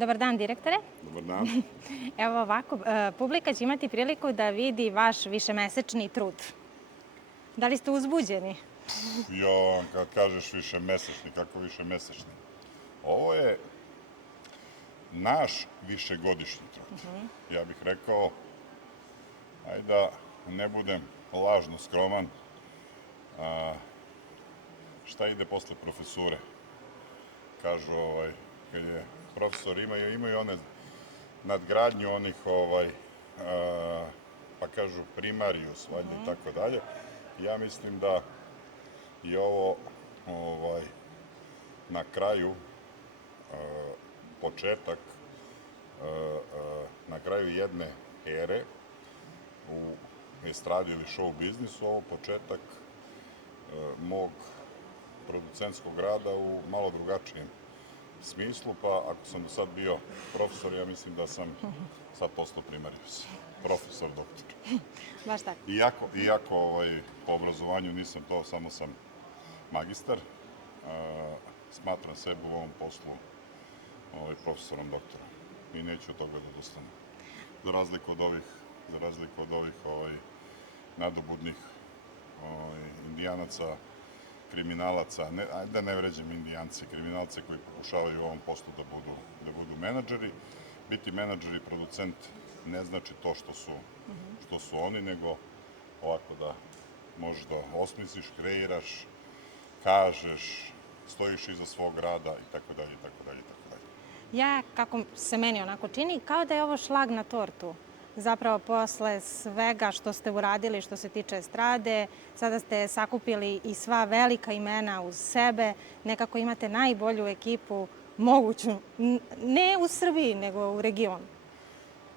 Dobar dan, direktore. Dobar dan. Evo ovako, publika će imati priliku da vidi vaš višemesečni trud. Da li ste uzbuđeni? Jo, kad kažeš višemesečni, kako višemesečni? Ovo je naš višegodišnji trud. Ja bih rekao, ajde da ne budem lažno skroman, šta ide posle profesure? Kažu, kad je profesor, imaju one nadgradnju onih, pa kažu primarijus, valjda i tako dalje. Ja mislim da je ovo na kraju početak na kraju jedne ere u estradi ili show biznisu, ovo početak mog producentskog rada u malo drugačijem smislu, pa ako sam do sad bio profesor, ja mislim da sam sad postao primarijus, profesor, doktor. Baš tako. Iako po obrazovanju nisam to, samo sam magistar, smatram sebe u ovom poslu profesorom doktora i neću od toga da odustanem. Za razliku od ovih nadobudnih indijanaca, kriminalaca, da ne vređam indijance, kriminalce koji pokušavaju u ovom poslu da budu menadžeri. Biti menadžer i producent ne znači to što su oni, nego ovako da možeš da osmisliš, kreiraš, kažeš, stojiš iza svog rada i tako dalje, i tako dalje, i tako dalje. Ja, kako se meni onako čini, kao da je ovo šlag na tortu. Zapravo, posle svega što ste uradili što se tiče estrade, sada ste sakupili i sva velika imena uz sebe, nekako imate najbolju ekipu moguću, ne u Srbiji, nego u regionu.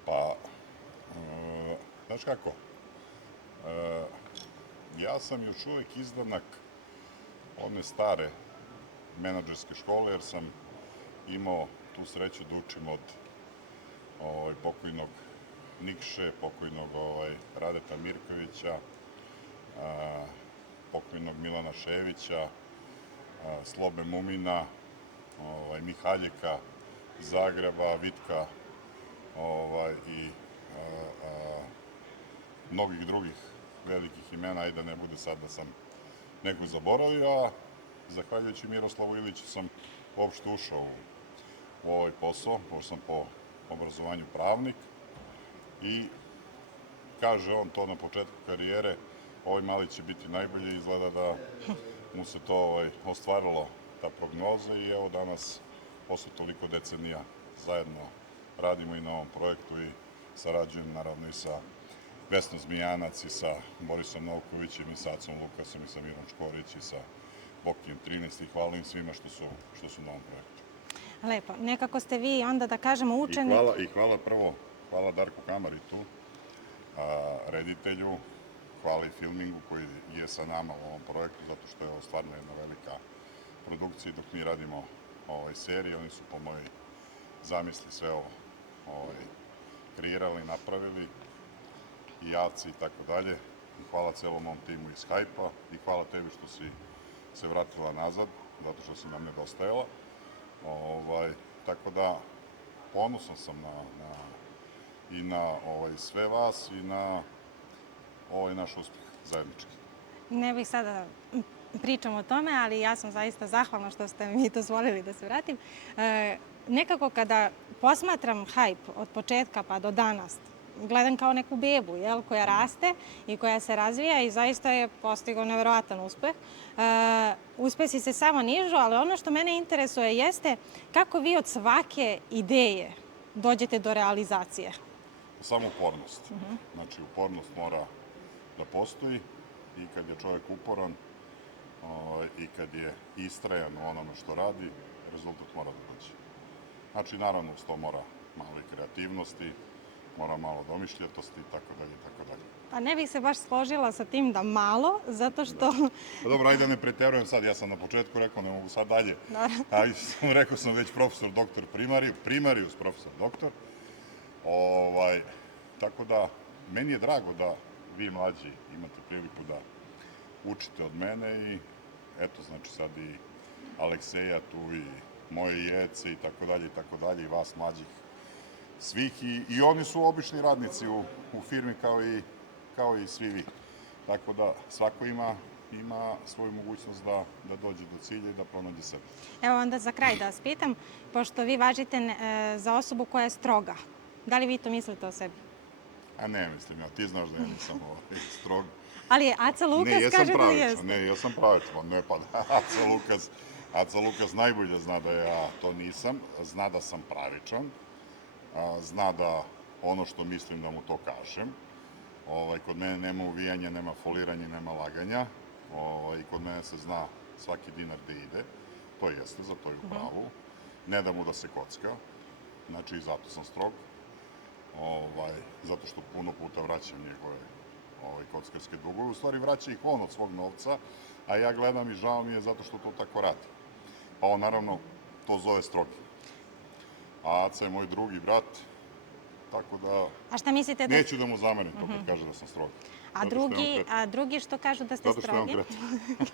Pa, znaš kako, ja sam još uvijek izdanak one stare menadžerske škole, jer sam imao tu sreću da učim od pokojnog Nikše, pokojnog Radeta Mirkovića, pokojnog Milana Ševića, Slobe Mumina, Mihaljeka iz Zagreba, Vitka i mnogih drugih velikih imena, ajde da ne bude sad da sam nekog zaboravio, a zahvaljujući Miroslavu Iliću sam uopšte ušao u ovaj posao, pošto sam po obrazovanju pravnik. I kaže on to na početku karijere, ovaj mali će biti najbolji, izgleda da mu se to ostvarilo, ta prognoza, i evo danas, posle toliko decenija, zajedno radimo i na ovom projektu i sarađujem naravno i sa Vesnom Zmijanac i sa Borisom Novkovićem i sa Acom Lukasom i sa Mirom Škorić i sa Bokijem 13 i hvala im svima što su na ovom projektu. Lepo. Nekako ste vi onda, da kažemo, učeni... Hvala Darku Kamaritu, reditelju, hvala i filmingu koji je sa nama u ovom projektu, zato što je ovo stvarno jedna velika produkcija. Dok mi radimo seriju, oni su po mojoj zamisli sve ovo kreirali, napravili, i Aci i tako dalje. Hvala celom mom timu iz Hype-a i hvala tebi što si se vratila nazad, zato što si nam nedostajala. Tako da, ponosan sam i na sve vas i na ovaj naš uspeh zajednički. Ne bih sada pričam o tome, ali ja sam zaista zahvalna što ste mi dozvolili da se vratim. Nekako kada posmatram Hype od početka pa do danas, gledam kao neku bebu koja raste i koja se razvija i zaista je postigao neverovatan uspeh. Uspesi se samo nižu, ali ono što mene interesuje jeste kako vi od svake ideje dođete do realizacije. Samo upornost. Znači, upornost mora da postoji i kad je čovjek uporan i kad je istrajan u onome što radi, rezultat mora da dođe. Znači, naravno, uz to mora malo i kreativnosti, mora malo domišljatosti i tako dalje, i tako dalje. Pa ne bih se baš složila sa tim da malo, zato što... Pa dobro, ajde da ne preterujem sad, ja sam na početku rekao, ne mogu sad dalje. Rekao sam već profesor, doktor, primarijus, profesor, doktor. Tako da, meni je drago da vi mlađi imate priliku da učite od mene i eto, znači sad i Alekseja tu i moje jece i tako dalje, i vas mlađih svih. I oni su obični radnici u firmi kao i svi vi. Tako da svako ima svoju mogućnost da dođe do cilja i da pronađe sebe. Evo onda za kraj da vas pitam, pošto vi važite za osobu koja je stroga, da li vi to mislite o sebi? A ne mislim, ja ti znaš da ja nisam strog. Ali Aca Lukas kaže da jeste. Ne, ja sam pravičan. Ne, pa Aca Lukas najbolje zna da ja to nisam, zna da sam pravičan, zna da ono što mislim da mu to kažem. Kod mene nema uvijanja, nema foliranja, nema laganja. Kod mene se zna svaki dinar gde ide. To jeste, za to je u pravu. Ne da mu da se kocka. Znači, i zato sam strog. Zato što puno puta vraćam njegove kockarske dugove. U stvari vraća ih on od svog novca, a ja gledam i žao mi je zato što to tako radi. Pa on naravno to zove strogi. A Aca je moj drugi brat, tako da A šta mislite da... neću da mu zamerim to kad kaže da sam strog. A drugi što kažu da ste Zato što je on strogi? kreten.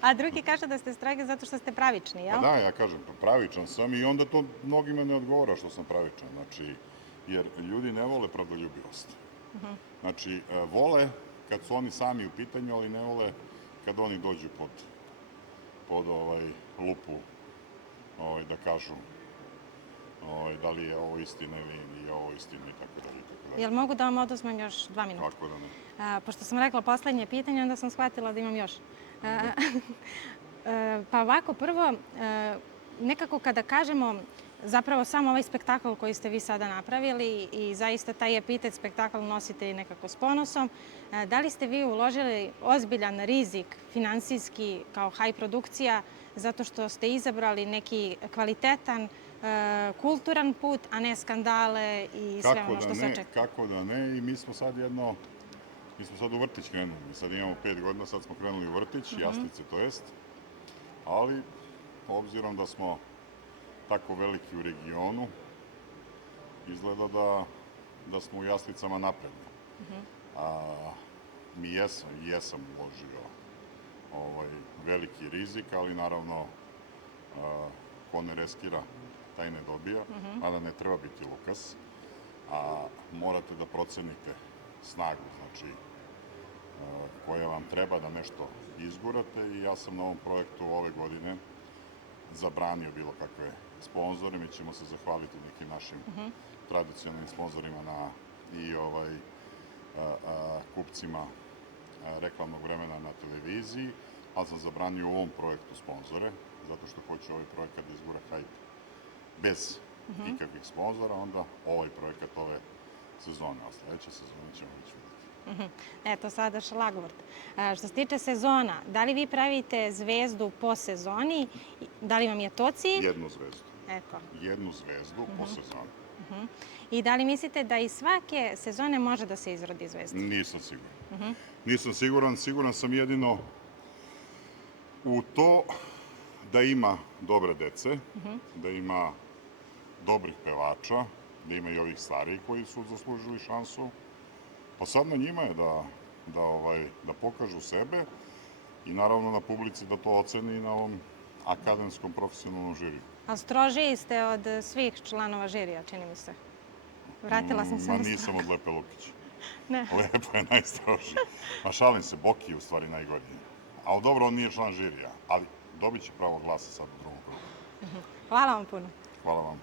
A drugi kažu da ste strogi zato što ste pravični, jel? Pa da, ja kažem, pravičan sam i onda to mnogima ne odgovara što sam pravičan. Znači, jer ljudi ne vole pravdoljubivost. Znači, vole kad su oni sami u pitanju, ali ne vole kad oni dođu pod lupu da kažu da li je ovo istina ili je ovo istina i tako dalje. Jel mogu da vam oduzmem još 2 minuta? Kako da ne? Pošto sam rekla poslednje pitanje, onda sam shvatila da imam još. Pa ovako, prvo, nekako kada kažemo zapravo samo ovaj spektakl koji ste vi sada napravili i zaista taj epitet spektakl nosite i nekako s ponosom, da li ste vi uložili ozbiljan rizik finansijski kao high produkcija zato što ste izabrali neki kvalitetan, kulturan put, a ne skandale i sve ono što se očekuje? Kako da ne, i mi smo sad u vrtić krenuli. Mi sad imamo 5 godina, sad smo krenuli u vrtić, jaslice to jest, ali obzirom da smo tako veliki u regionu, izgleda da smo u jaslicama napredni. Mi jesam uložio veliki rizik, ali naravno ko ne reskira, taj ne dobija, mada ne treba biti Lukas, a morate da procenite snagu, znači koja vam treba da nešto izgurate, i ja sam na ovom projektu ove godine zabranio bilo kakve sponzore. Mi ćemo se zahvaliti nekim našim tradicionalnim sponzorima i kupcima reklamnog vremena na televiziji, ali sam zabranio u ovom projektu sponzore, zato što hoću ovaj projekat da izgura hype bez ikakvih sponzora, onda ovaj projekat ove sezone, a sledeće sezone ćemo već vidjeti. Eto, sada šlagvort. Što se tiče sezona, da li vi pravite zvezdu po sezoni? Da li vam je to cilj? Jednu zvezdu. Eto. Jednu zvezdu po sezoni. I da li mislite da iz svake sezone može da se izrodi zvezda? Nisam siguran. Nisam siguran. Siguran sam jedino u to da ima dobre dece, da ima dobrih pevača, da ima i ovih starijih koji su zaslužili šansu. Pa sad na njima je da pokažu sebe i naravno na publici da to oceni i na ovom akademskom profesionalnom žiriju. A strožiji ste od svih članova žirija, čini mi se. Vratila sam se na nisam od Lepe Lukić. Ne. Lepo je najstrožiji. Ma šalim se, Boki je u stvari najgoriji. Ali dobro, on nije član žirija, ali dobit će pravo glasa sad u drugom krugu. Hvala vam puno. Hvala vam.